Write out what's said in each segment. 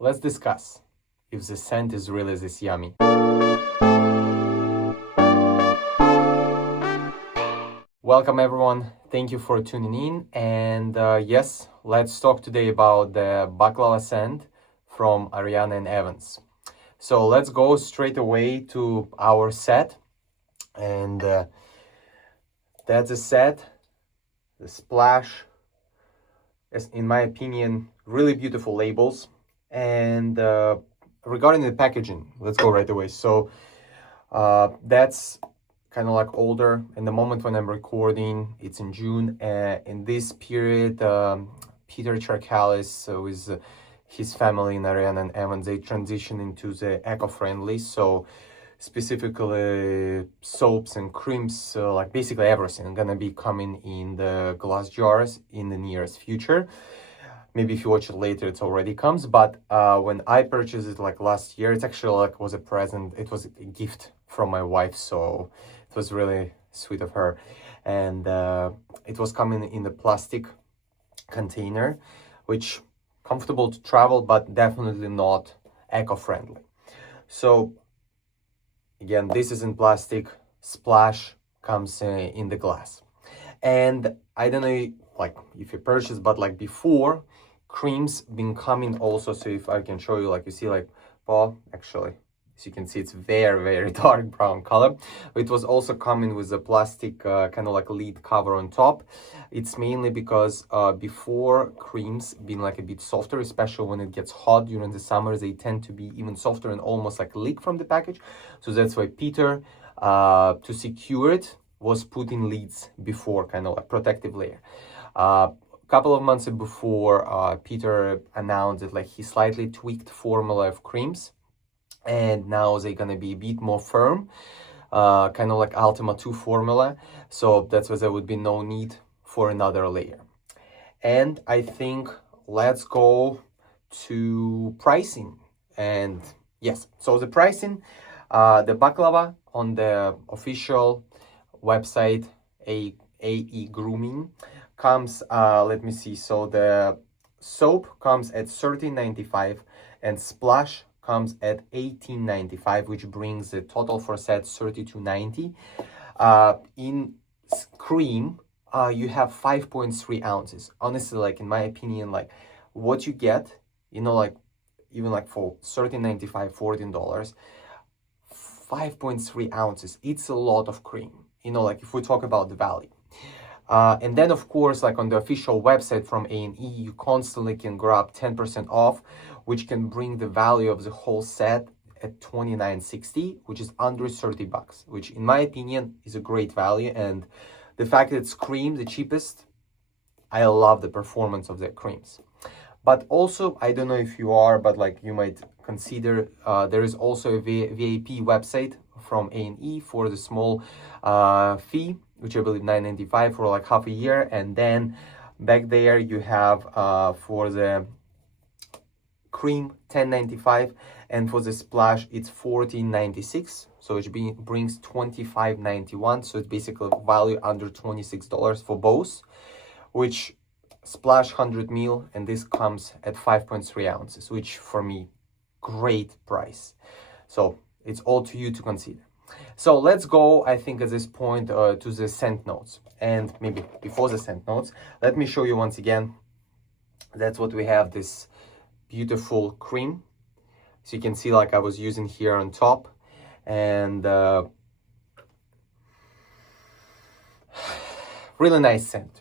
Let's discuss if the scent is really this yummy. Welcome everyone, thank you for tuning in, and yes, let's talk today about the baklava scent from Ariana Evans. So let's go straight away to our set, and that's a set, the splash, is in my opinion really beautiful labels. And regarding the packaging, let's go right away. So that's kind of like older, and the moment when I'm recording, it's in June. In this period, Peter Charkalis with his family in Ariana Evans, they transition into the eco-friendly. So specifically soaps and creams, like basically everything gonna be coming in the glass jars in the nearest future. Maybe if you watch it later, it already comes. But when I purchased it like last year, it's actually like was a present. It was a gift from my wife, so it was really sweet of her. And it was coming in the plastic container, which comfortable to travel, but definitely not eco-friendly. So again, this is in plastic. Splash comes in the glass. And I don't know like if you purchase, but like before, creams been coming also. So if I can show you, like you see, like, well, actually, as you can see, it's very dark brown color. It was also coming with a plastic kind of like lid cover on top. It's mainly because before, creams been like a bit softer, especially when it gets hot during the summers. They tend to be even softer and almost like leak from the package. So that's why Peter, to secure it, was putting lids before, kind of like protective layer. Couple of months before, Peter announced that like he slightly tweaked formula of creams, and now they're gonna be a bit more firm, kind of like Ultima 2 formula. So that's why there would be no need for another layer. And I think let's go to pricing. And yes, so the pricing, the baklava on the official website, AE Grooming, comes, let me see, so the soap comes at $13.95 and splash comes at $18.95, which brings the total for set $32.90. In cream, you have 5.3 ounces. Honestly, like in my opinion, like what you get, you know, like even like for $13.95, $14, 5.3 ounces, it's a lot of cream, you know, like if we talk about the value. And then of course, like on the official website from A&E, you constantly can grab 10% off, which can bring the value of the whole set at $29.60, which is under $30, which in my opinion is a great value. And the fact that it's cream, the cheapest, I love the performance of the creams. But also, I don't know if you are, but like you might consider, there is also a VIP website from A&E for the small fee, which I believe $9.95 for like half a year. And then back there you have for the cream $10.95, and for the splash it's $14.96, so it brings $25.91. So it's basically value under $26 for both, which splash 100 ml, and this comes at 5.3 ounces, which for me, great price. So it's all to you to consider. So let's go, I think at this point, to the scent notes. And maybe before the scent notes, let me show you once again. That's what we have, this beautiful cream. So you can see like I was using here on top, and really nice scent.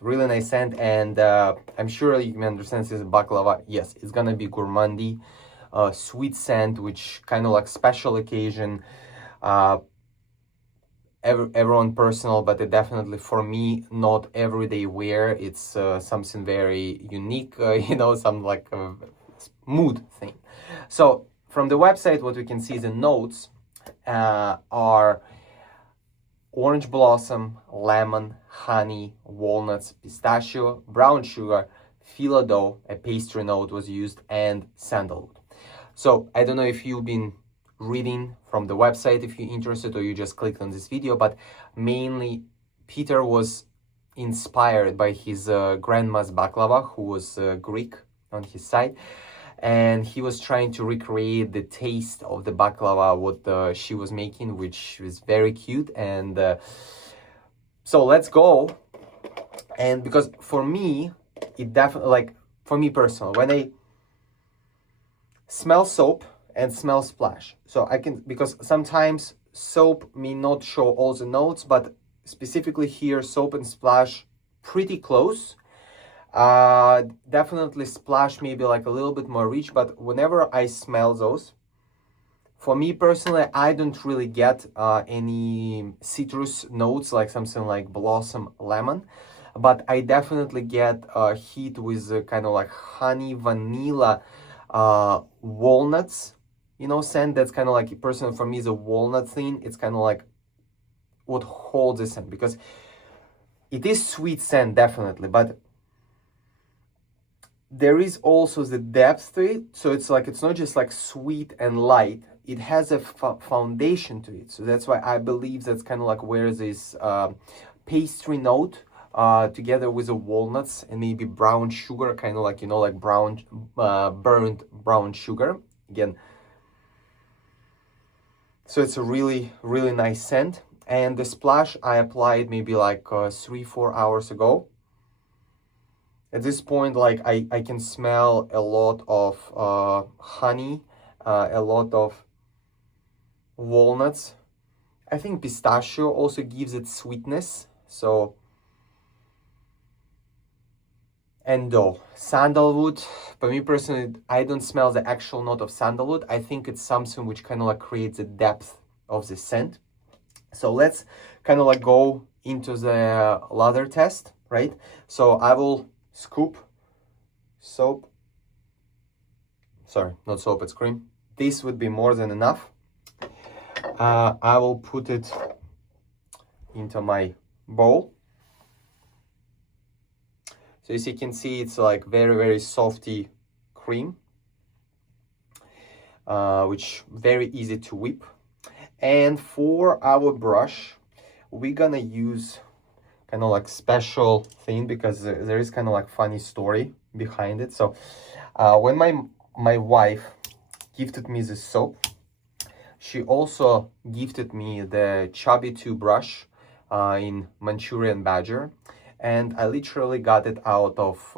And I'm sure you can understand this is baklava. Yes, it's gonna be gourmandy, sweet scent, which kind of like special occasion, everyone personal, but it definitely for me not everyday wear. It's something very unique, you know, some like mood thing. So from the website, what we can see, the notes are orange blossom, lemon, honey, walnuts, pistachio, brown sugar, phyllo dough, a pastry note was used, and sandalwood. So I don't know if you've been reading from the website, if you're interested, or you just clicked on this video, but mainly Peter was inspired by his grandma's baklava, who was Greek on his side. and he was trying to recreate the taste of the baklava what she was making, which was very cute. And so let's go. And because for me, it definitely, like, for me personally, when I smell soap and smell splash, so I can, because sometimes soap may not show all the notes, but specifically here, soap and splash pretty close. Definitely splash maybe like a little bit more rich, but whenever I smell those, for me personally, I don't really get any citrus notes, like something like blossom lemon, but I definitely get heat with kind of like honey, vanilla, walnuts, you know, scent. That's kind of like, personally for me, the walnut thing, it's kind of like what holds the scent, because it is sweet scent definitely, but there is also the depth to it. So it's like, it's not just like sweet and light, it has a foundation to it. So that's why I believe that's kind of like where this pastry note together with the walnuts and maybe brown sugar, kind of like, you know, like brown burnt brown sugar again. So it's a really nice scent. And the splash I applied maybe like 3-4 hours ago. At this point, like, I can smell a lot of honey, a lot of walnuts. I think pistachio also gives it sweetness. So, and sandalwood, for me personally, I don't smell the actual note of sandalwood. I think it's something which kind of like creates the depth of the scent. So let's kind of like go into the lather test, right? So I will scoop soap, sorry, not soap, it's cream. This would be more than enough. I will put it into my bowl. So as you can see, it's like very softy cream, which very easy to whip. And for our brush, we're gonna use kind of like special thing, because there is kind of like funny story behind it. So when my wife gifted me this soap, she also gifted me the Chubby 2 brush in Manchurian Badger, and I literally got it out of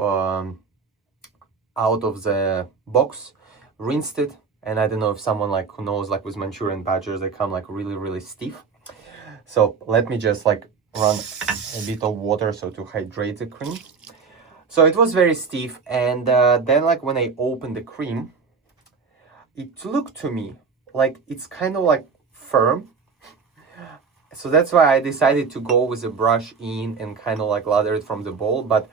the box, rinsed it, and I don't know if someone like who knows, like with Manchurian Badgers, they come like really stiff. So let me just like run a bit of water so to hydrate the cream. So it was very stiff, and then like when I opened the cream, it looked to me like it's kind of like firm. So that's why I decided to go with a brush in and kind of like lather it from the bowl. But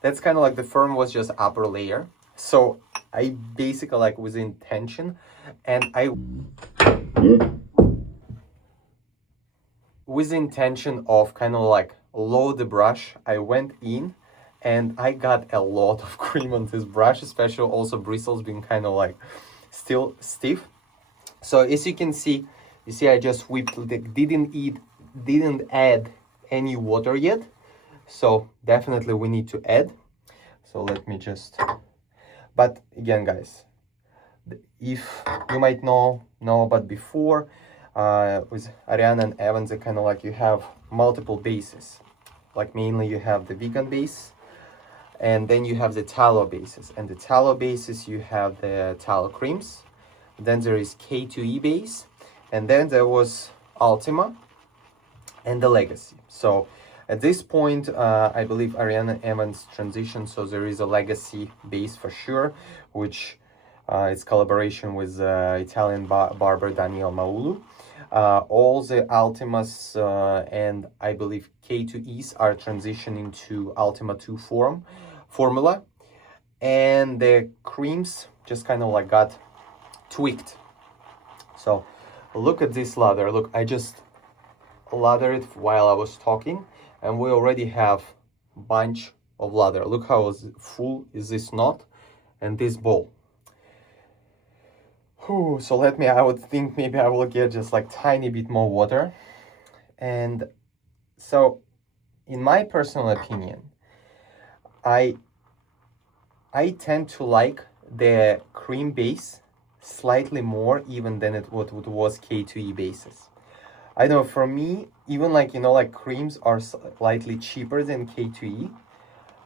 that's kind of like the firm was just upper layer. So I basically, like, with intention, and with the intention of kind of like load the brush, I went in and I got a lot of cream on this brush, especially also bristles being kind of like still stiff. So as you can see, I just whipped, didn't add any water yet. So definitely we need to add. So let me just, but again, guys, if you might know, but before, with Ariana and Evans, they kind of like, you have multiple bases. Like mainly you have the vegan base, and then you have the tallow bases. And the tallow bases, you have the tallow creams. Then there is K2E base, and then there was Ultima and the Legacy. So at this point, I believe Ariana Evans transitioned, so there is a Legacy base for sure, which it's collaboration with Italian barber Daniel Maulu. All the Ultimas and I believe K2Es are transitioning to Ultima 2 formula, and the creams just kind of like got tweaked. So look at this lather. Look, I just lathered it while I was talking, and we already have a bunch of lather. Look how full is this knot and this bowl. Whew, so I would think maybe I will get just like tiny bit more water. And so in my personal opinion, I tend to like the cream base slightly more even than what it was K2E bases. I know for me, even like, you know, like creams are slightly cheaper than K2E,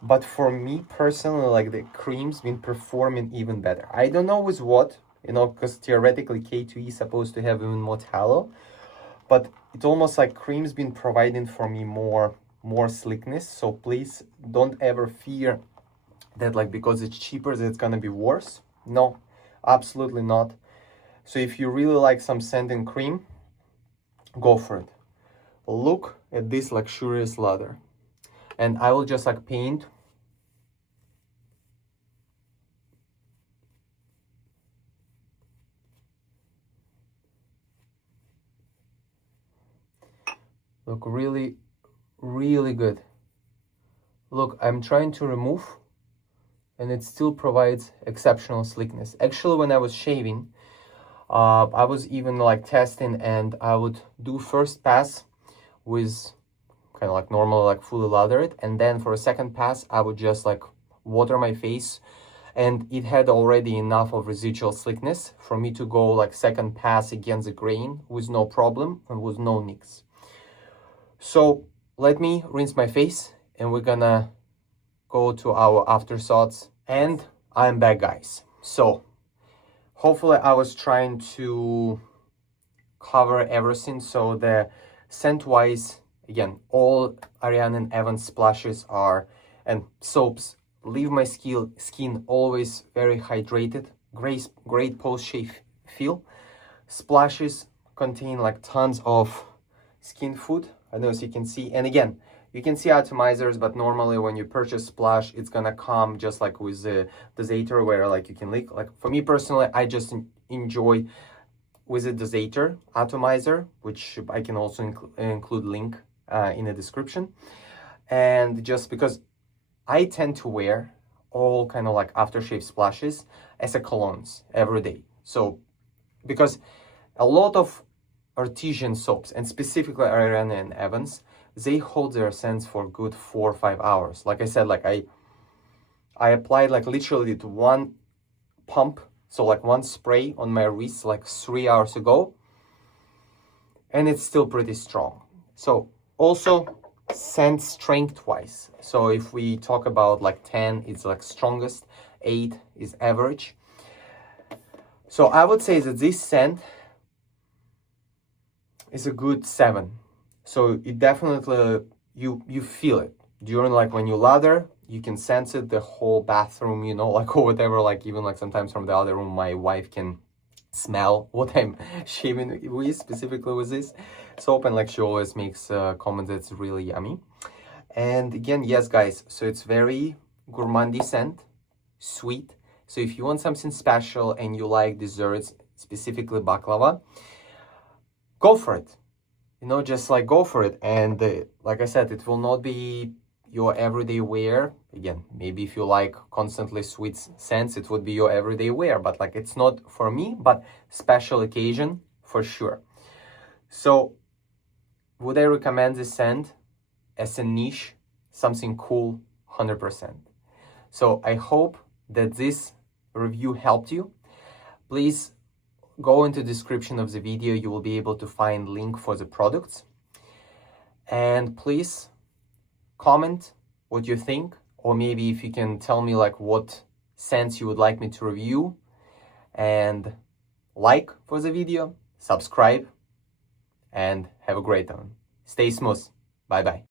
but for me personally, like the creams been performing even better. I don't know with what, you know, because theoretically K2E is supposed to have even more tallow, but it's almost like cream's been providing for me more slickness. So please don't ever fear that like because it's cheaper that it's gonna be worse. No, absolutely not. So if you really like some scent and cream, go for it. Look at this luxurious lather, and I will just like paint. Look really, really good. Look, I'm trying to remove and it still provides exceptional slickness. Actually, when I was shaving, I was even like testing, and I would do first pass with kind of like normal, like fully lather it, and then for a second pass I would just like water my face, and it had already enough of residual slickness for me to go like second pass against the grain with no problem and with no nicks. So let me rinse my face and we're gonna go to our afterthoughts. And I'm back, guys. So hopefully I was trying to cover everything. So the scent wise, again, all Ariana Evans splashes are and soaps leave my skin always very hydrated, great post-shave feel. Splashes contain like tons of skin food, I don't know if you can see. And again, you can see atomizers, but normally when you purchase splash, it's gonna come just like with the dosator where like you can lick. Like for me personally, I just enjoy with the dosator atomizer, which I can also include link in the description. And just because I tend to wear all kind of like aftershave splashes as a colognes every day. So because a lot of artesian soaps, and specifically Ariana and Evans, they hold their scents for good 4 or 5 hours. Like I said, like I applied like literally to one pump, so like one spray on my wrist like 3 hours ago, and it's still pretty strong. So also scent strength wise, so if we talk about like 10, it's like strongest, 8 is average. So I would say that this scent is a good 7. So it definitely, you feel it during like when you lather, you can sense it the whole bathroom, you know, like or whatever, like even like sometimes from the other room my wife can smell what I'm shaving with, specifically with this soap, and like she always makes comments that's really yummy. And again, yes guys, so it's very gourmandy scent, sweet. So if you want something special and you like desserts, specifically baklava, go for it, you know, just like go for it. And like I said, it will not be your everyday wear. Again, maybe if you like constantly sweet scents, it would be your everyday wear, but like it's not for me, but special occasion for sure. So would I recommend this scent as a niche, something cool? 100%. So I hope that this review helped you. Please go into the description of the video, you will be able to find link for the products. And please comment what you think, or maybe if you can tell me like what scents you would like me to review, and like for the video, subscribe, and have a great one. Stay smooth. Bye bye.